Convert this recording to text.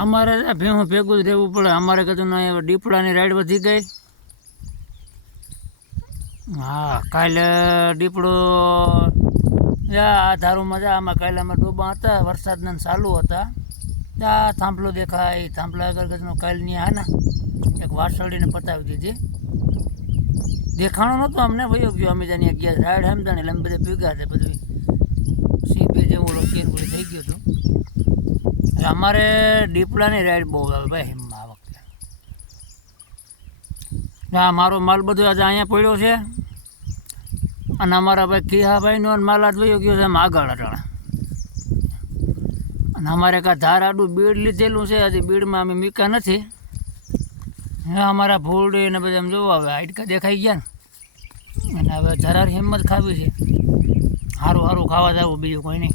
અમારે ભેહું ભેગું જ રહેવું પડે. અમારે કીધું દીપડાની રાઈડ વધી ગઈ. હા, કાલે દીપડો આ ધારુમાં જા. આમાં કાલે અમે ડોબા હતા, વરસાદના ચાલુ હતા. ત્યાં થાંભલો દેખાય, થાંભલા આગળ કીધું કાલની હા ને એક વાસળીને પતાવી દીધી. દેખાણો નહોતો અમને, વયો ગયો. અમે જાણીએ ગયા રાઈડ સમજાણી એટલે અમે બધા ભેગા છે. બધું સીપે જેવું લોકેન પૂરી થઈ ગયું હતું. એટલે અમારે દીપડાની રાઈડ બહુ આવે ભાઈ આ વખતે. હા, મારો માલ બધો આજે અહીંયા પડ્યો છે. અને અમારા ભાઈ ખીહાભાઈનો માલ આજ વયો ગયો છે એમ આગળ અટાણા. અને અમારે કાં ધાર આડું બીડ લીધેલું છે. હજી બીડમાં અમે મીકા નથી. હા, અમારા ફૂલડી ને બધા એમ જોવા આવે હાઈટકા દેખાઈ ગયા ને. અને હવે જરા હિંમત ખાવી છે. સારું સારું ખાવા જવું, બીજું કોઈ નહીં.